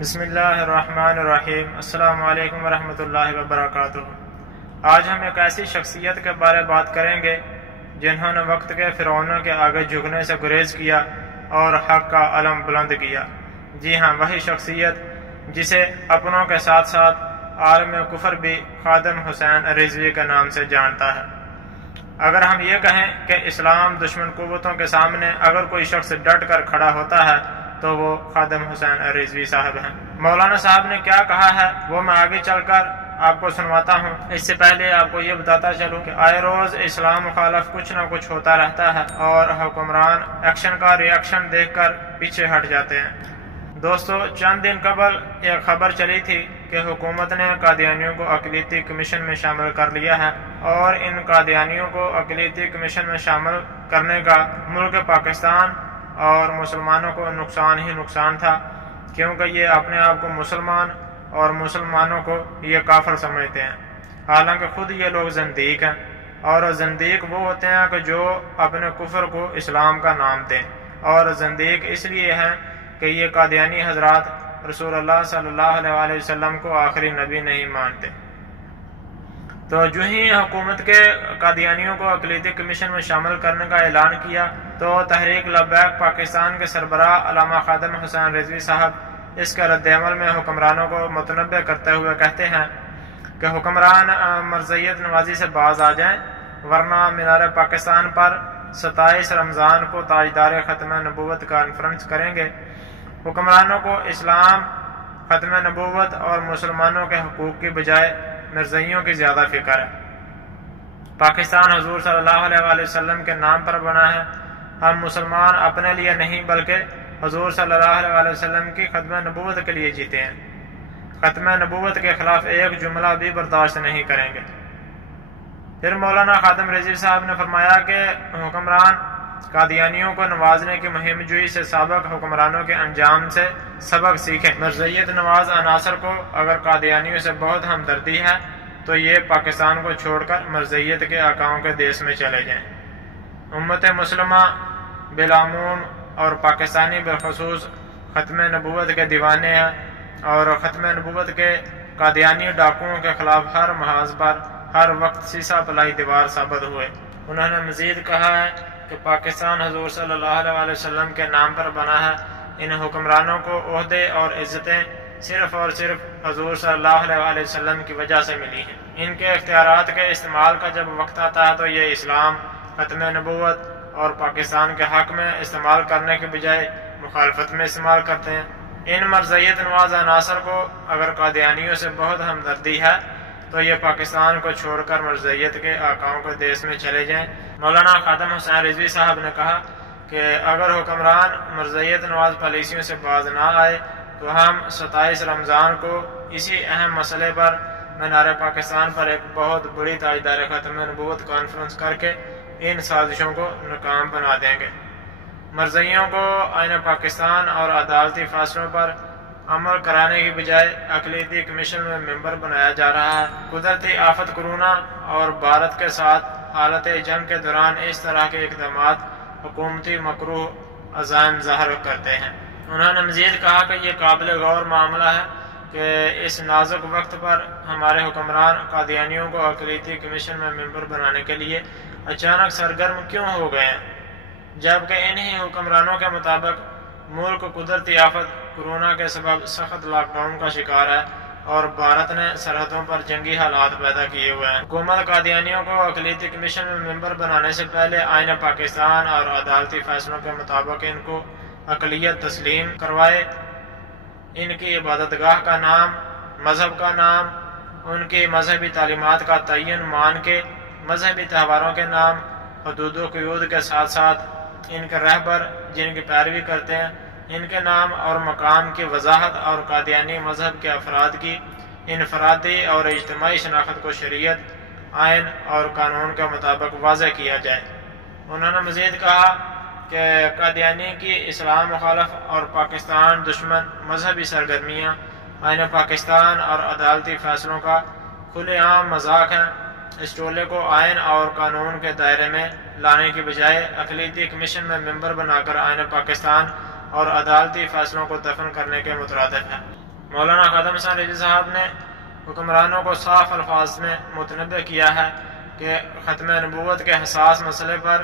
بسم اللہ الرحمن الرحیم۔ السلام علیکم ورحمۃ اللہ وبرکاتہ۔ آج ہم ایک ایسی شخصیت کے بارے بات کریں گے جنہوں نے وقت کے فرعونوں کے آگے جھکنے سے گریز کیا اور حق کا علم بلند کیا۔ جی ہاں، وہی شخصیت جسے اپنوں کے ساتھ ساتھ عالم کفر بھی خادم حسین رضوی کے نام سے جانتا ہے۔ اگر ہم یہ کہیں کہ اسلام دشمن قوتوں کے سامنے اگر کوئی شخص ڈٹ کر کھڑا ہوتا ہے تو وہ خادم حسین رضوی صاحب ہیں۔ مولانا صاحب نے کیا کہا ہے وہ میں آگے چل کر آپ کو سنواتا ہوں۔ اس سے پہلے آپ کو یہ بتاتا چلوں کہ آئے روز اسلام مخالف کچھ نہ کچھ ہوتا رہتا ہے اور حکمران ایکشن کا ری ایکشن دیکھ کر پیچھے ہٹ جاتے ہیں۔ دوستو، چند دن قبل ایک خبر چلی تھی کہ حکومت نے قادیانیوں کو اقلیتی کمیشن میں شامل کر لیا ہے، اور ان قادیانیوں کو اقلیتی کمیشن میں شامل کرنے کا ملک پاکستان اور مسلمانوں کو نقصان ہی نقصان تھا، کیونکہ یہ اپنے آپ کو مسلمان اور مسلمانوں کو یہ کافر سمجھتے ہیں، حالانکہ خود یہ لوگ زندیق ہیں، اور زندیق وہ ہوتے ہیں کہ جو اپنے کفر کو اسلام کا نام دیں، اور زندیق اس لیے ہیں کہ یہ قادیانی حضرات رسول اللہ صلی اللہ علیہ وسلم کو آخری نبی نہیں مانتے۔ تو جو ہی حکومت کے قادیانیوں کو اقلیتی کمیشن میں شامل کرنے کا اعلان کیا تو تحریک لبیک پاکستان کے سربراہ علامہ خادم حسین رضوی صاحب اس کے رد عمل میں حکمرانوں کو متنبع کرتے ہوئے کہتے ہیں کہ حکمران مرزیت نوازی سے باز آ جائیں، ورنہ مینار پاکستان پر 27 رمضان کو تاجدار ختم نبوت کانفرنس کریں گے۔ حکمرانوں کو اسلام، ختم نبوت اور مسلمانوں کے حقوق کی بجائے مرزائیوں کی زیادہ فکر ہے۔ پاکستان حضور صلی اللہ علیہ وسلم کے نام پر بنا ہے۔ ہم مسلمان اپنے لیے نہیں بلکہ حضور صلی اللہ علیہ وسلم کی ختم نبوت کے لیے جیتے ہیں۔ ختم نبوت کے خلاف ایک جملہ بھی برداشت نہیں کریں گے۔ پھر مولانا خادم رضوی صاحب نے فرمایا کہ حکمران قادیانیوں کو نوازنے کی مہم جوئی سے سابق حکمرانوں کے انجام سے سبق سیکھیں۔ مرزیت نواز عناصر کو اگر قادیانیوں سے بہت ہمدردی ہے تو یہ پاکستان کو چھوڑ کر مرزیت کے آقاؤں کے دیس میں چلے جائیں۔ امت مسلمہ بالعموم اور پاکستانی بالخصوص ختم نبوت کے دیوانے ہیں، اور ختم نبوت کے قادیانی ڈاکوؤں کے خلاف ہر محاذ پر ہر وقت سیسا پلائی دیوار ثابت ہوئے۔ انہوں نے مزید کہا ہے کہ پاکستان حضور صلی اللہ علیہ وسلم کے نام پر بنا ہے۔ ان حکمرانوں کو عہدے اور عزتیں صرف اور صرف حضور صلی اللہ علیہ وسلم کی وجہ سے ملی ہیں۔ ان کے اختیارات کے استعمال کا جب وقت آتا ہے تو یہ اسلام، ختم نبوت اور پاکستان کے حق میں استعمال کرنے کے بجائے مخالفت میں استعمال کرتے ہیں۔ ان مرزیت نواز عناصر کو اگر قادیانیوں سے بہت ہمدردی ہے تو یہ پاکستان کو چھوڑ کر مرزیت کے آقاؤں کے دیس میں چلے جائیں۔ مولانا خادم حسین رضوی صاحب نے کہا کہ اگر حکمران مرزیت نواز پالیسیوں سے باز نہ آئے تو ہم 27 رمضان کو اسی اہم مسئلے پر مینار پاکستان پر ایک بہت بڑی تاجدار ختم نبوت کانفرنس کر کے ان سازشوں کو ناکام بنا دیں گے۔ مرزائیوں کو آئین پاکستان اور عدالتی فیصلوں پر عمل کرانے کی بجائے اقلیتی کمیشن میں ممبر بنایا جا رہا ہے۔ قدرتی آفت کرونا اور بھارت کے ساتھ حالت جنگ کے دوران اس طرح کے اقدامات حکومتی مکروہ عزائم ظاہر کرتے ہیں۔ انہوں نے مزید کہا کہ یہ قابل غور معاملہ ہے کہ اس نازک وقت پر ہمارے حکمران قادیانیوں کو اقلیتی کمیشن میں ممبر بنانے کے لیے اچانک سرگرم کیوں ہو گئے ہیں، جبکہ انہی حکمرانوں کے مطابق ملک قدرتی آفت کورونا کے سبب سخت لاک ڈاؤن کا شکار ہے اور بھارت نے سرحدوں پر جنگی حالات پیدا کیے ہوئے ہیں۔ حکومت قادیانیوں کو اقلیتی کمیشن میں ممبر بنانے سے پہلے آئین پاکستان اور عدالتی فیصلوں کے مطابق ان کو اقلیت تسلیم کروائے، ان کی عبادت گاہ کا نام، مذہب کا نام، ان کی مذہبی تعلیمات کا تعین مان کے مذہبی تہواروں کے نام، حدود و قیود کے ساتھ ساتھ ان کے رہبر جن کی پیروی کرتے ہیں ان کے نام اور مقام کی وضاحت، اور قادیانی مذہب کے افراد کی انفرادی اور اجتماعی شناخت کو شریعت، آئین اور قانون کے مطابق واضح کیا جائے۔ انہوں نے مزید کہا کہ قادیانی کی اسلام مخالف اور پاکستان دشمن مذہبی سرگرمیاں آئین پاکستان اور عدالتی فیصلوں کا کھلے عام مذاق ہیں۔ اس ٹولے کو آئین اور قانون کے دائرے میں لانے کی بجائے اقلیتی کمیشن میں ممبر بنا کر آئین پاکستان اور عدالتی فیصلوں کو دفن کرنے کے مترادف ہے۔ مولانا خادم حسین رضوی صاحب نے حکمرانوں کو صاف الفاظ میں متنبہ کیا ہے کہ ختم نبوت کے حساس مسئلے پر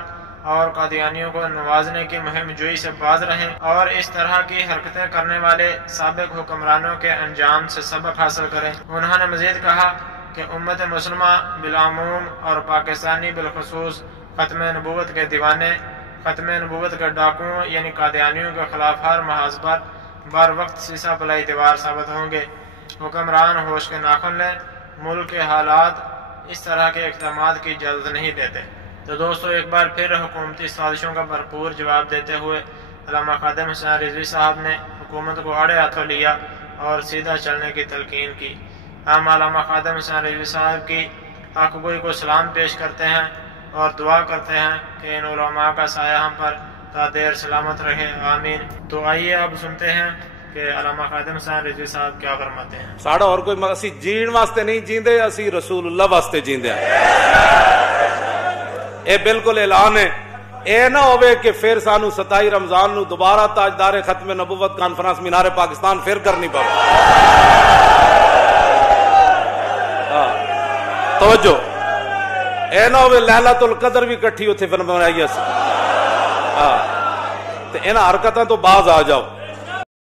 اور قادیانیوں کو نوازنے کی مہم جوئی سے باز رہیں اور اس طرح کی حرکتیں کرنے والے سابق حکمرانوں کے انجام سے سبق حاصل کریں۔ انہوں نے مزید کہا کہ امت مسلمہ بالعموم اور پاکستانی بالخصوص ختم نبوت کے دیوانے، ختم نبوت کے ڈاکوؤں یعنی قادیانیوں کے خلاف ہر محاذ پر بر وقت سیسا پلائی دیوار ثابت ہوں گے۔ حکمران ہوش کے ناخن لیں، ملک کے حالات اس طرح کے اقدامات کی اجازت نہیں دیتے۔ تو دوستو ایک بار پھر حکومتی سازشوں کا بھرپور جواب دیتے ہوئے علامہ خادم حسین رضوی صاحب نے حکومت کو اڑے ہاتھوں لیا اور سیدھا چلنے کی تلقین کی۔ ہم علامہ خادم حسین رضوی صاحب کی حق گوئی کو سلام پیش کرتے ہیں اور دعا کرتے ہیں کہ ان علماء کا سایہ ہم پر تا دیر سلامت رہے، آمین۔ تو آئیے اب سنتے ہیں کہ علامہ خادم حسین رضوی صاحب کیا فرماتے ہیں۔ ساڑا اور کوئی اسی جین واسطے نہیں جیندے، اسی رسول اللہ واسطے جیندے ہیں۔ اے بالکل اعلان ہے، اے نہ ہوئے کہ پھر سانو 27 رمضان نو دوبارہ تاجدار ختم نبوت کانفرنس مینار پاکستان پھر کرنی پڑے۔ توجہ، اے نہ ہوئے لیلۃ القدر بھی کٹھی اتھے فلم بنائی ہے، تے انہاں حرکتاں تو باز آ جاؤ۔